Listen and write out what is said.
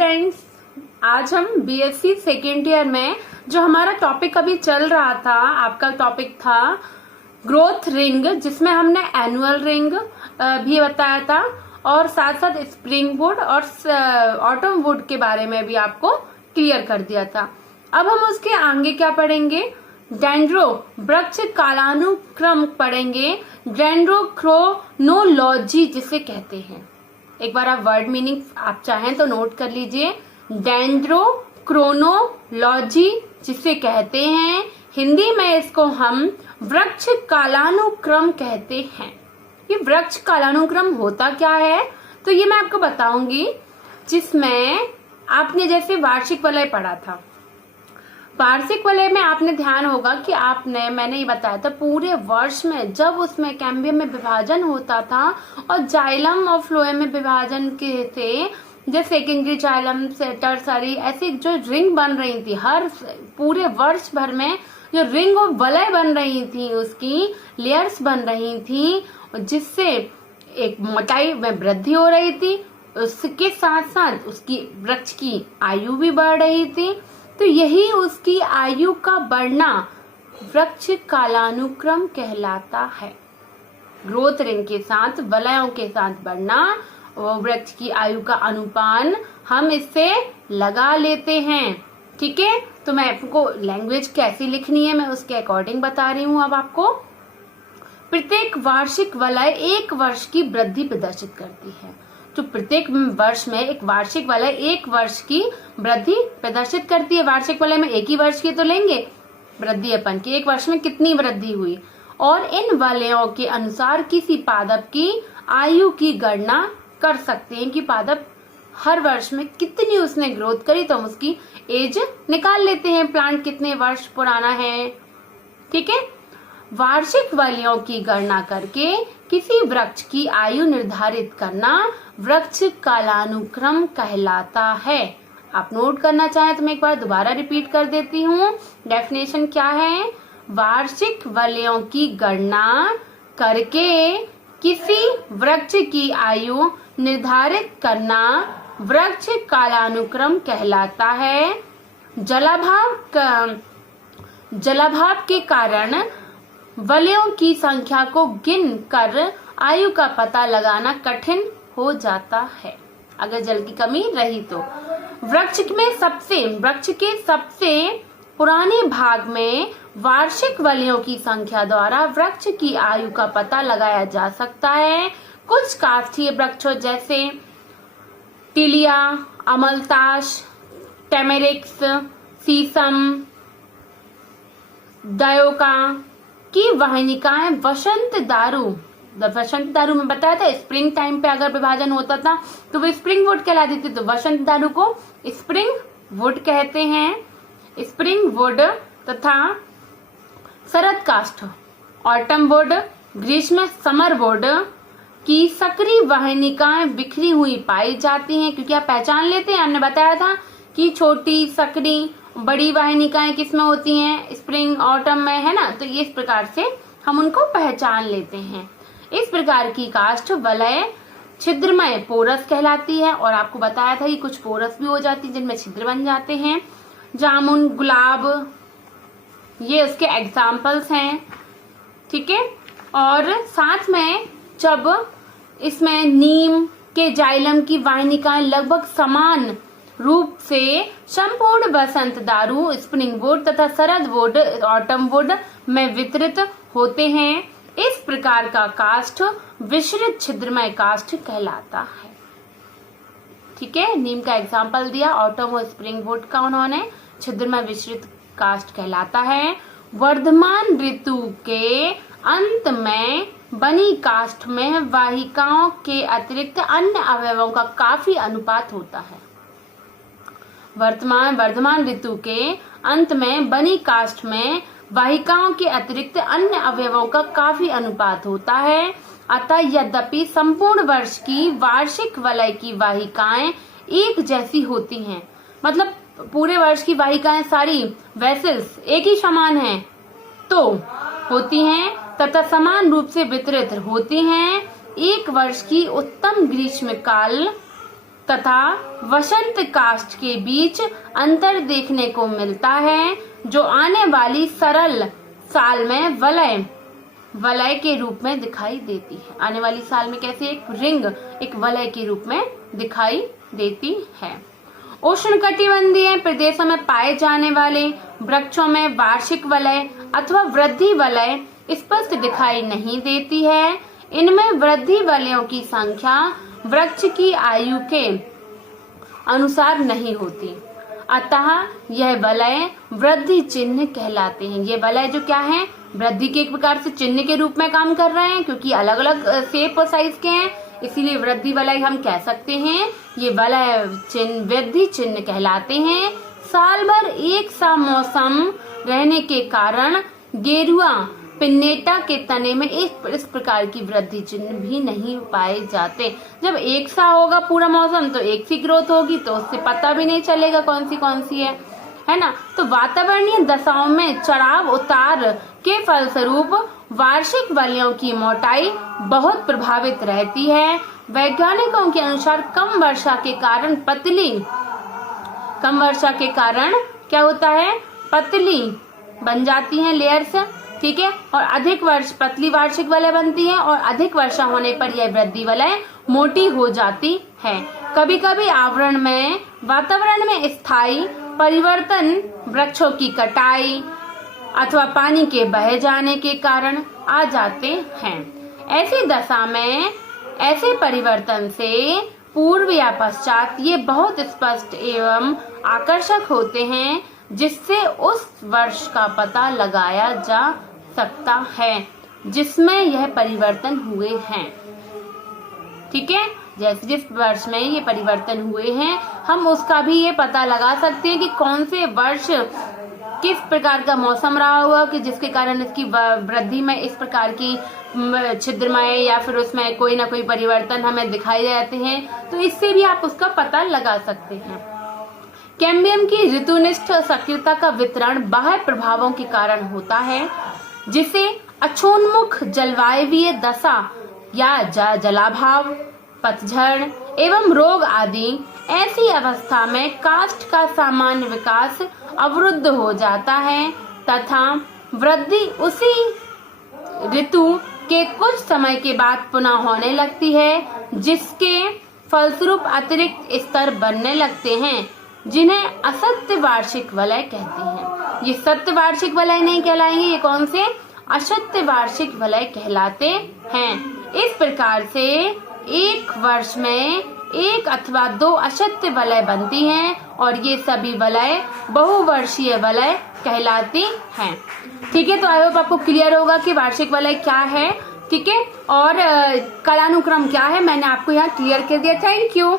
Students, आज हम BSc second year में जो हमारा टॉपिक अभी चल रहा था, आपका टॉपिक था ग्रोथ रिंग, जिसमें हमने एनुअल रिंग भी बताया था और साथ साथ स्प्रिंग वुड और ऑटम वुड के बारे में भी आपको क्लियर कर दिया था। अब हम उसके आगे क्या पढ़ेंगे? डेंड्रो वृक्ष कालानुक्रम पढ़ेंगे। डेंड्रोक्रोनोलॉजी जिसे कहते हैं, एक बार आप वर्ड मीनिंग आप चाहें तो नोट कर लीजिए। डेंड्रोक्रोनोलॉजी जिसे कहते हैं, हिंदी में इसको हम वृक्ष कालानुक्रम कहते हैं। ये वृक्ष कालानुक्रम होता क्या है, तो ये मैं आपको बताऊंगी। जिसमें आपने जैसे वार्षिक वलय पढ़ा था, वार्षिक वलय में आपने ध्यान होगा कि मैंने ये बताया था पूरे वर्ष में जब उसमें कैम्बियम में विभाजन होता था और जाइलम और फ्लोएम में विभाजन के थे, जैसे सेकेंडरी जाइलम से टर्सरी, ऐसी जो रिंग बन रही थी हर पूरे वर्ष भर में, जो रिंग और वलय बन रही थी, उसकी लेयर्स बन रही थी, जिससे एक मोटाई में वृद्धि हो रही थी। उसके साथ साथ उसकी वृक्ष की आयु भी बढ़ रही थी। तो यही उसकी आयु का बढ़ना वृक्ष कालानुक्रम कहलाता है। ग्रोथ रिंग के साथ वलयों के साथ बढ़ना, वो वृक्ष की आयु का अनुपान हम इससे लगा लेते हैं। ठीक है, तो मैं आपको लैंग्वेज कैसी लिखनी है मैं उसके अकॉर्डिंग बता रही हूँ। अब आपको प्रत्येक वार्षिक वलय एक वर्ष की वृद्धि प्रदर्शित करती है। तो प्रत्येक वर्ष में एक वार्षिक वलय एक वर्ष की वृद्धि प्रदर्शित करती है। वार्षिक वलय में एक ही वर्ष की तो लेंगे वृद्धि अपन की, एक वर्ष में कितनी वृद्धि हुई, और इन वलयों के अनुसार किसी पादप की आयु की गणना कर सकते हैं कि पादप हर वर्ष में कितनी उसने ग्रोथ करी, तो हम उसकी एज निकाल लेते हैं, प्लांट कितने वर्ष पुराना है। ठीक है, वार्षिक वलयों की गणना करके किसी वृक्ष की आयु निर्धारित करना वृक्ष कालानुक्रम कहलाता है। आप नोट करना चाहें तो मैं एक बार दोबारा रिपीट कर देती हूँ। डेफिनेशन क्या है? वार्षिक वलयों की गणना करके किसी वृक्ष की आयु निर्धारित करना वृक्ष कालानुक्रम कहलाता है। जलाभाव के कारण वलयों की संख्या को गिन कर आयु का पता लगाना कठिन हो जाता है अगर जल की कमी रही तो। वृक्ष के सबसे पुराने भाग में वार्षिक वलयों की संख्या द्वारा वृक्ष की आयु का पता लगाया जा सकता है। कुछ काष्ठीय वृक्षों जैसे टिलिया, अमलताश, टेमेरिक्स, सीसम, दयोका की वाहिनिकाएं वसंत दारू में बताया था, स्प्रिंग टाइम पे अगर विभाजन होता था तो वो स्प्रिंग वुड कहलाती थी, तो वसंत दारू को स्प्रिंग वुड कहते हैं। स्प्रिंग वुड तथा शरद काष्ठ ऑटम वुड, ग्रीष्म समर वुड की सक्रिय वाहिनिकाएं बिखरी हुई पाई जाती हैं, क्योंकि आप पहचान लेते हैं, हमने बताया था कि छोटी सक्रिय बड़ी वाहिनिकाएं किसमें होती हैं, स्प्रिंग ऑटम में, है ना। तो इस प्रकार से हम उनको पहचान लेते हैं। इस प्रकार की काष्ठ वलय छिद्रमय पोरस कहलाती है, और आपको बताया था कि कुछ पोरस भी हो जाती है जिनमें छिद्र बन जाते हैं। जामुन, गुलाब, ये उसके एग्जाम्पल्स हैं। ठीक है, और साथ में जब इसमें नीम के जाइलम की वाहिनिकाएं लगभग समान रूप से संपूर्ण वसंत दारू, स्प्रिंग वुड तथा शरद वुड, ऑटम वुड में वितरित होते हैं। इस प्रकार का काष्ठ विसरित छिद्रमय काष्ठ कहलाता है। ठीक है, नीम का एग्जाम्पल दिया, ऑटम और स्प्रिंग वुड का उन्होंने, छिद्रमय विसरित काष्ठ कहलाता है। वर्धमान ऋतु के अंत में बनी काष्ठ में वाहिकाओं के अतिरिक्त अन्य अवयवों का काफी अनुपात होता है। वर्धमान ऋतु के अंत में बनी काष्ठ में वाहिकाओं के अतिरिक्त अन्य अवयवों का काफी अनुपात होता है। अतः यद्यपि संपूर्ण वर्ष की वार्षिक वलय की वाहिकाएं एक जैसी होती हैं, मतलब पूरे वर्ष की वाहिकाएं सारी वेसल्स एक ही समान हैं तो होती हैं, तथा समान रूप से वितरित होती हैं, एक वर्ष की उत्तम ग्रीष्मकाल तथा वसंत काष्ठ के बीच अंतर देखने को मिलता है, जो आने वाली सरल साल में वलय के रूप में दिखाई देती है। आने वाली साल में कैसे एक रिंग, एक वलय के रूप में दिखाई देती है। उष्णकटिबंधीय प्रदेशों में पाए जाने वाले वृक्षों में वार्षिक वलय अथवा वृद्धि वलय स्पष्ट दिखाई नहीं देती है। इनमें वृद्धि वलयों की संख्या वृक्ष की आयु के अनुसार नहीं होती, अतः यह वलय वृद्धि चिन्ह कहलाते हैं। ये वलय जो क्या है, वृद्धि के एक प्रकार से चिन्ह के रूप में काम कर रहे हैं, क्योंकि अलग अलग शेप और साइज के हैं, इसीलिए वृद्धि वलय हम कह सकते हैं। ये वलय चिन्ह वृद्धि चिन्ह कहलाते हैं। साल भर एक सा मौसम रहने के कारण गेरुआ पिन्नेटा के तने में इस प्रकार की वृद्धि चिन्ह भी नहीं पाए जाते। जब एक सा होगा पूरा मौसम तो एक सी ग्रोथ होगी, तो उससे पता भी नहीं चलेगा कौन सी है ना। तो वातावरणीय दशाओं में चढ़ाव उतार के फलस्वरूप वार्षिक वलयों की मोटाई बहुत प्रभावित रहती है। वैज्ञानिकों के अनुसार कम वर्षा के कारण क्या होता है, पतली बन जाती हैं लेयर्स, ठीक है, और अधिक पतली वार्षिक वलय बनती है, और अधिक वर्षा होने पर यह वृद्धि वलय मोटी हो जाती है। कभी कभी आवरण में वातावरण में स्थायी परिवर्तन वृक्षों की कटाई अथवा पानी के बह जाने के कारण आ जाते हैं। ऐसी दशा में ऐसे परिवर्तन से पूर्व या पश्चात ये बहुत स्पष्ट एवं आकर्षक होते हैं, जिससे उस वर्ष का पता लगाया जा सकता है जिसमें यह परिवर्तन हुए हैं। ठीक है, जैसे जिस वर्ष में ये परिवर्तन हुए हैं हम उसका भी ये पता लगा सकते हैं कि कौन से वर्ष किस प्रकार का मौसम रहा हुआ कि जिसके कारण इसकी वृद्धि में इस प्रकार की छिद्रमय या फिर उसमें कोई ना कोई परिवर्तन हमें दिखाई देते हैं। तो इससे भी आप उसका पता लगा सकते हैं। कैम्बियम की ऋतुनिष्ठ सक्रियता का वितरण बाह्य प्रभावों के कारण होता है, जिसे अक्षोन्मुख जलवायवीय दशा या जलाभाव, पतझड़ एवं रोग आदि ऐसी अवस्था में काष्ठ का सामान्य विकास अवरुद्ध हो जाता है तथा वृद्धि उसी ऋतु के कुछ समय के बाद पुनः होने लगती है, जिसके फलस्वरूप अतिरिक्त स्तर बनने लगते हैं, जिन्हें असत्य वार्षिक वलय कहते हैं। ये सत्य वार्षिक वलय नहीं कहलाएंगे, ये कौन से, असत्य वार्षिक वलय कहलाते हैं। इस प्रकार से एक वर्ष में एक अथवा दो असत्य वलय बनती हैं और ये सभी वलय बहुवर्षीय वलय कहलाती हैं। ठीक है, तो आई होप आपको क्लियर होगा कि वार्षिक वलय क्या है, ठीक है, और कालानुक्रम क्या है, मैंने आपको यहाँ क्लियर कर दिया। Thank you.